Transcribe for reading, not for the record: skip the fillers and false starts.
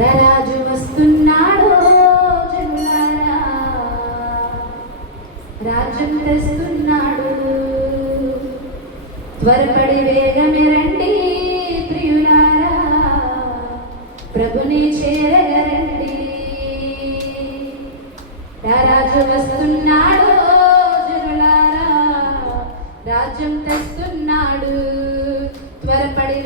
రాజు వస్తున్నాడు జనులారా, రాజ్యం తెస్తున్నాడు. త్వరపడి వేగమే రండి ప్రియులారా, ప్రభుని చేరగరండి. రాజు వస్తున్నాడు జనులారా, రాజ్యం తెస్తున్నాడు. త్వరపడి